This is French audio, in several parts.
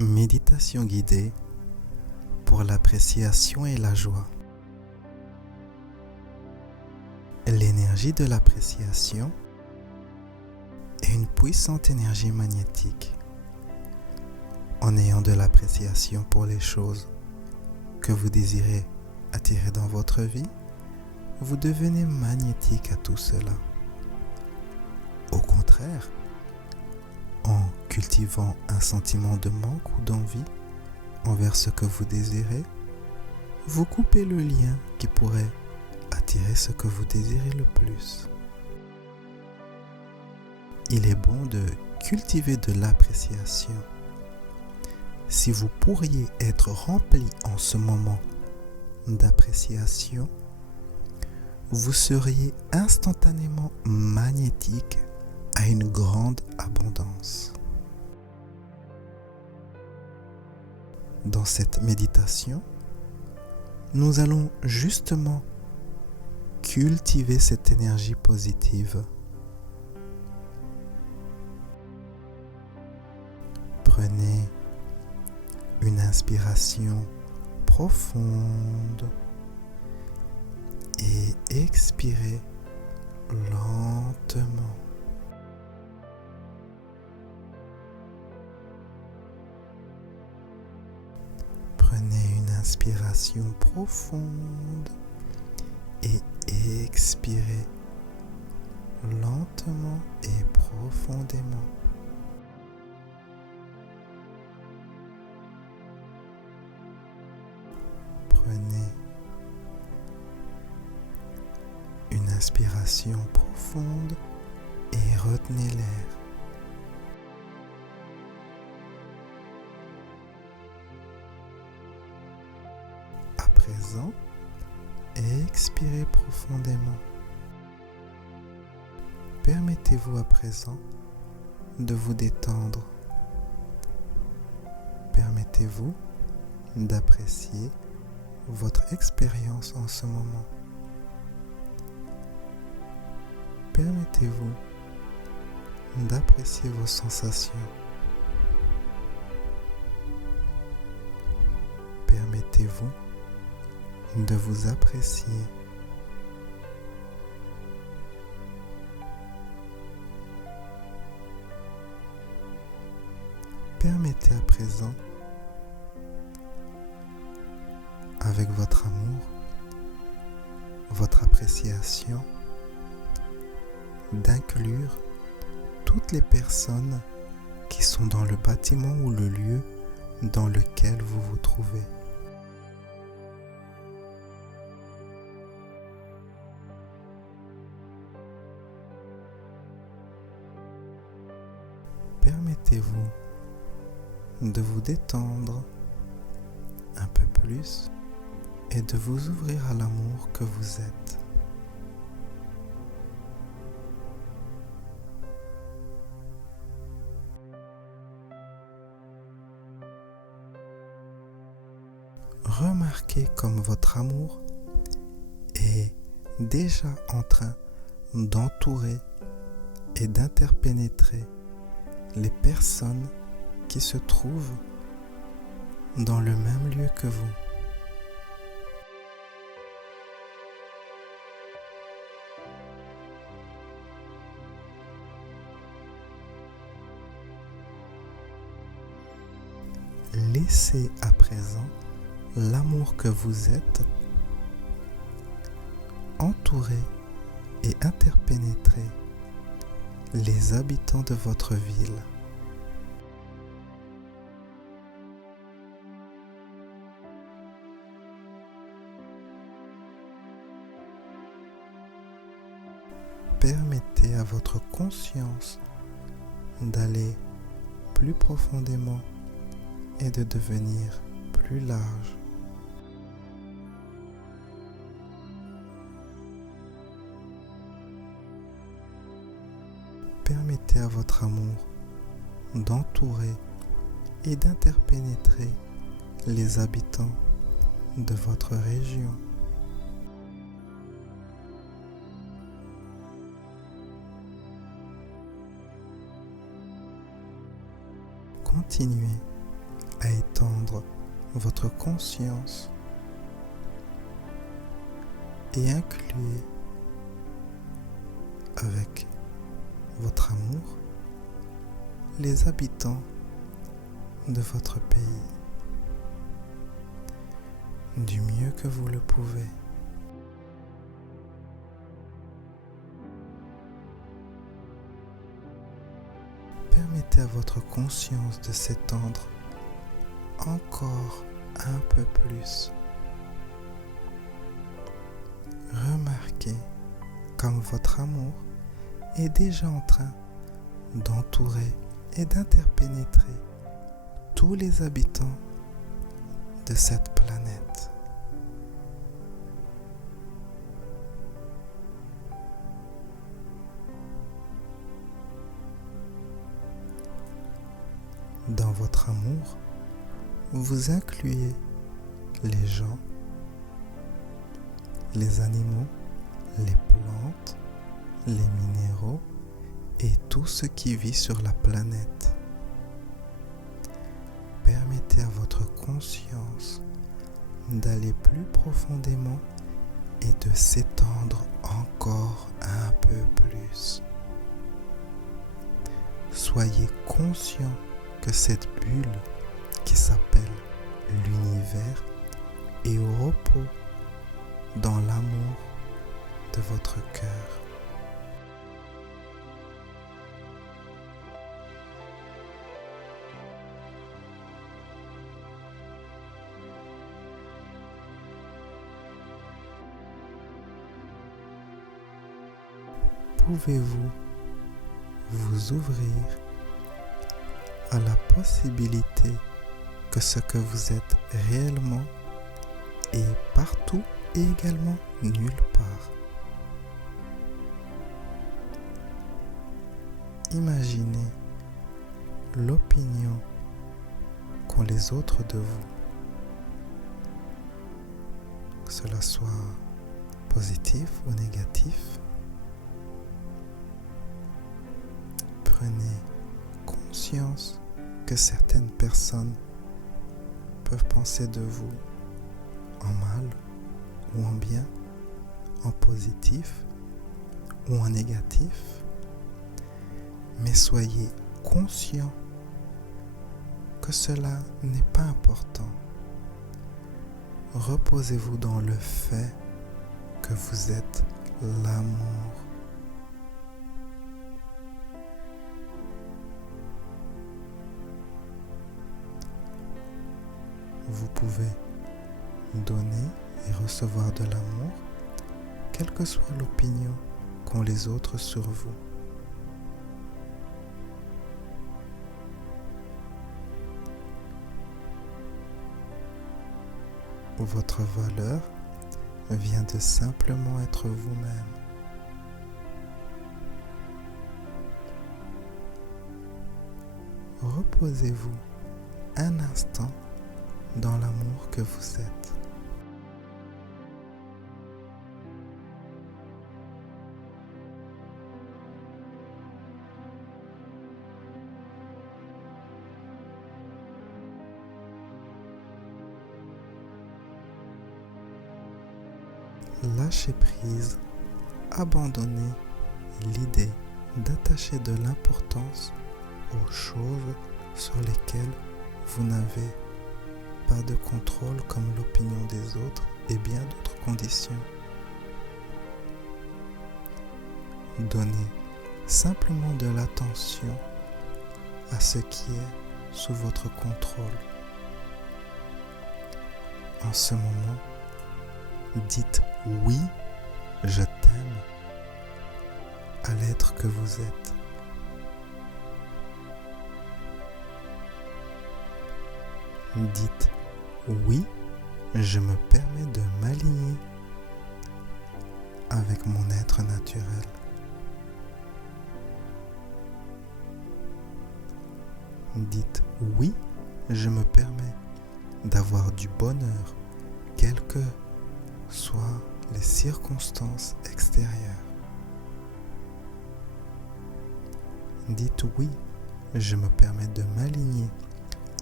Méditation guidée pour l'appréciation et la joie. L'énergie de l'appréciation est une puissante énergie magnétique. En ayant de l'appréciation pour les choses que vous désirez attirer dans votre vie, vous devenez magnétique à tout cela. Au contraire, en cultivant un sentiment de manque ou d'envie envers ce que vous désirez, vous coupez le lien qui pourrait attirer ce que vous désirez le plus. Il est bon de cultiver de l'appréciation. Si vous pourriez être rempli en ce moment d'appréciation, vous seriez instantanément magnétique à une grande abondance. Dans cette méditation, nous allons justement cultiver cette énergie positive. Prenez une inspiration profonde et expirez lentement. Prenez une inspiration profonde et expirez lentement et profondément. Prenez une inspiration profonde et retenez l'air. À présent, expirez profondément. Permettez-vous à présent de vous détendre. Permettez-vous d'apprécier votre expérience en ce moment. Permettez-vous d'apprécier vos sensations. Permettez-vous de vous apprécier. Permettez à présent, avec votre amour, votre appréciation, d'inclure toutes les personnes qui sont dans le bâtiment ou le lieu dans lequel vous vous trouvez. Permettez-vous de vous détendre un peu plus et de vous ouvrir à l'amour que vous êtes. Remarquez comme votre amour est déjà en train d'entourer et d'interpénétrer les personnes qui se trouvent dans le même lieu que vous. Laissez à présent l'amour que vous êtes entourer et interpénétrer les habitants de votre ville. Permettez à votre conscience d'aller plus profondément et de devenir plus large. Permettez à votre amour d'entourer et d'interpénétrer les habitants de votre région. Continuez à étendre votre conscience et incluez avec votre amour les habitants de votre pays du mieux que vous le pouvez. Permettez à votre conscience de s'étendre encore un peu plus. Remarquez comme votre amour est déjà en train d'entourer et d'interpénétrer tous les habitants de cette planète. Dans votre amour, vous incluez les gens, les animaux, les plantes, les minéraux et tout ce qui vit sur la planète. Permettez à votre conscience d'aller plus profondément et de s'étendre encore un peu plus. Soyez conscient que cette bulle qui s'appelle l'univers est au repos dans l'amour de votre cœur. Pouvez-vous vous ouvrir à la possibilité que ce que vous êtes réellement est partout et également nulle part? Imaginez l'opinion qu'ont les autres de vous, que cela soit positif ou négatif. Prenez conscience que certaines personnes peuvent penser de vous en mal ou en bien, en positif ou en négatif, mais soyez conscient que cela n'est pas important. Reposez-vous dans le fait que vous êtes l'amour. Vous pouvez donner et recevoir de l'amour, quelle que soit l'opinion qu'ont les autres sur vous. Votre valeur vient de simplement être vous-même. Reposez-vous un instant dans l'amour que vous êtes. Lâchez prise, abandonnez l'idée d'attacher de l'importance aux choses sur lesquelles vous n'avez pas de contrôle, comme l'opinion des autres et bien d'autres conditions. Donnez simplement de l'attention à ce qui est sous votre contrôle. En ce moment, dites oui, je t'aime à l'être que vous êtes. Dites oui, je me permets de m'aligner avec mon être naturel. Dites oui, je me permets d'avoir du bonheur, quelles que soient les circonstances extérieures. Dites oui, je me permets de m'aligner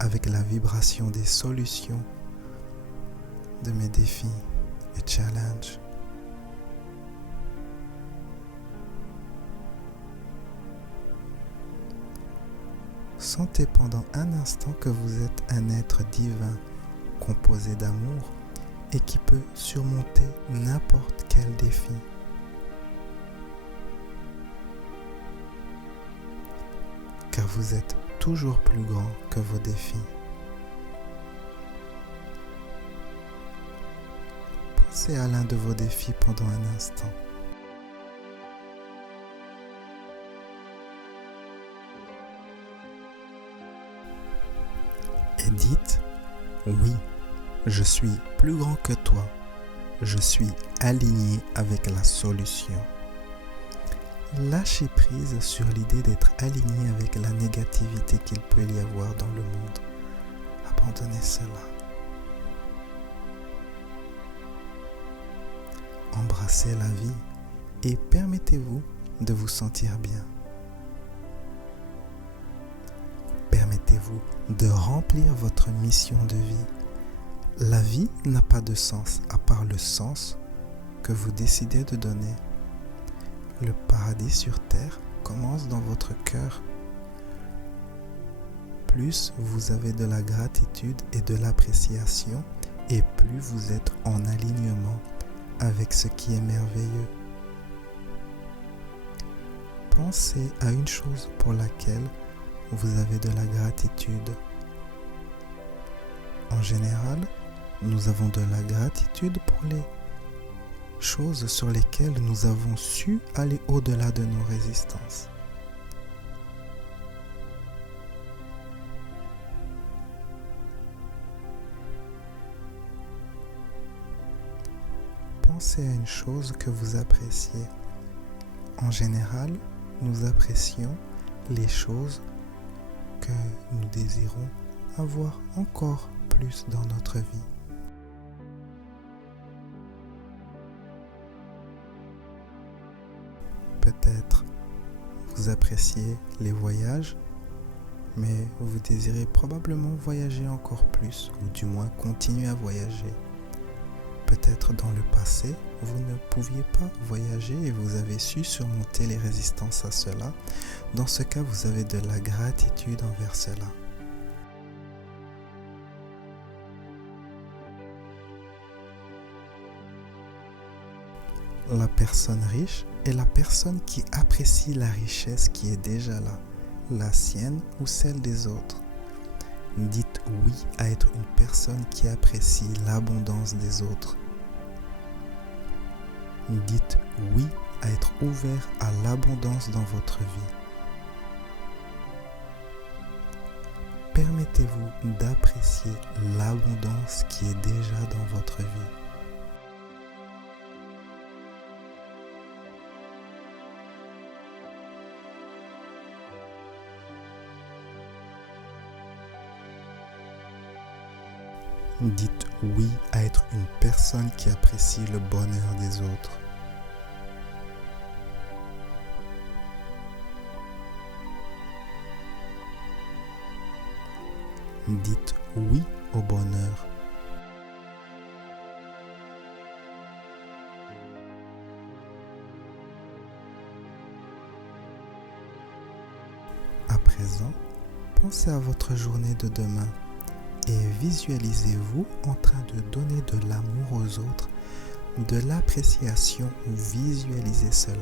avec la vibration des solutions de mes défis et challenges. Sentez pendant un instant que vous êtes un être divin composé d'amour et qui peut surmonter n'importe quel défi. Car vous êtes toujours plus grand que vos défis. Pensez à l'un de vos défis pendant un instant. Et dites, oui, je suis plus grand que toi. Je suis aligné avec la solution. Lâchez prise sur l'idée d'être aligné avec la négativité qu'il peut y avoir dans le monde. Abandonnez cela. Embrassez la vie et permettez-vous de vous sentir bien. Permettez-vous de remplir votre mission de vie. La vie n'a pas de sens à part le sens que vous décidez de donner. Le paradis sur terre commence dans votre cœur. Plus vous avez de la gratitude et de l'appréciation, et plus vous êtes en alignement avec ce qui est merveilleux. Pensez à une chose pour laquelle vous avez de la gratitude. En général, nous avons de la gratitude pour les choses sur lesquelles nous avons su aller au-delà de nos résistances. Pensez à une chose que vous appréciez. En général, nous apprécions les choses que nous désirons avoir encore plus dans notre vie. Peut-être vous appréciez les voyages, mais vous désirez probablement voyager encore plus, ou du moins continuer à voyager. Peut-être dans le passé, vous ne pouviez pas voyager et vous avez su surmonter les résistances à cela. Dans ce cas, vous avez de la gratitude envers cela. La personne riche est la personne qui apprécie la richesse qui est déjà là, la sienne ou celle des autres. Dites oui à être une personne qui apprécie l'abondance des autres. Dites oui à être ouvert à l'abondance dans votre vie. Permettez-vous d'apprécier l'abondance qui est déjà dans votre vie. Dites oui à être une personne qui apprécie le bonheur des autres. Dites oui au bonheur. À présent, pensez à votre journée de demain. Et visualisez-vous en train de donner de l'amour aux autres, de l'appréciation. Visualisez cela.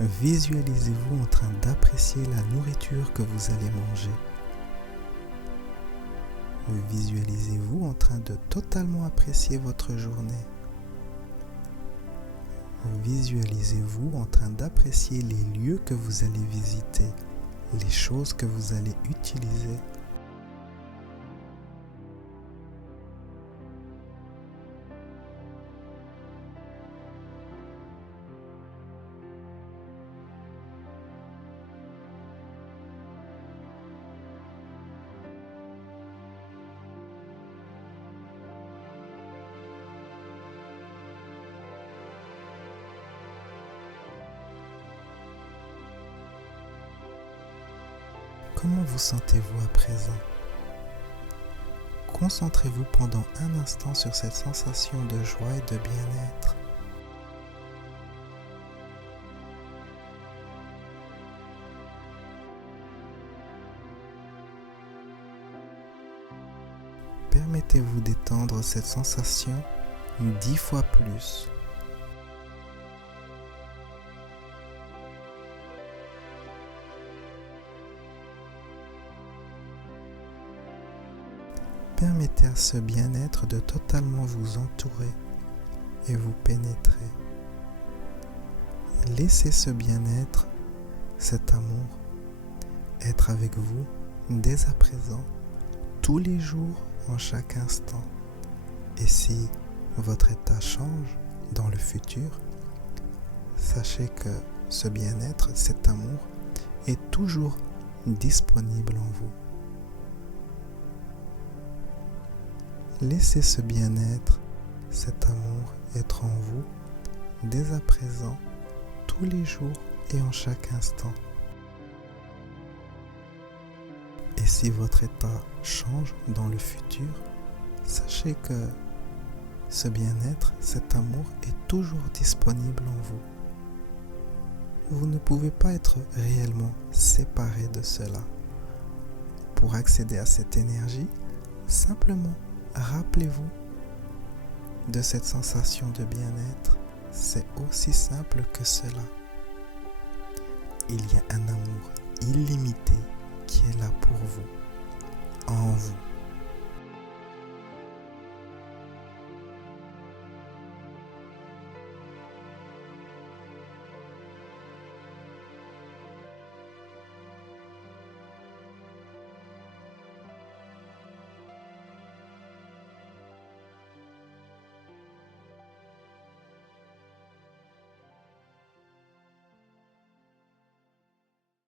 Visualisez-vous en train d'apprécier la nourriture que vous allez manger. Visualisez-vous en train de totalement apprécier votre journée. Visualisez-vous en train d'apprécier les lieux que vous allez visiter, les choses que vous allez utiliser. Comment vous sentez-vous à présent? Concentrez-vous pendant un instant sur cette sensation de joie et de bien-être. Permettez-vous d'étendre cette sensation 10 fois plus. Permettez à ce bien-être de totalement vous entourer et vous pénétrer. Laissez ce bien-être, cet amour, être avec vous dès à présent, tous les jours, en chaque instant. Et si votre état change dans le futur, sachez que ce bien-être, cet amour, est toujours disponible en vous. Laissez ce bien-être, cet amour être en vous dès à présent, tous les jours et en chaque instant. Et si votre état change dans le futur, sachez que ce bien-être, cet amour est toujours disponible en vous. Vous ne pouvez pas être réellement séparé de cela. Pour accéder à cette énergie, simplement rappelez-vous de cette sensation de bien-être. C'est aussi simple que cela. Il y a un amour illimité qui est là pour vous, en vous.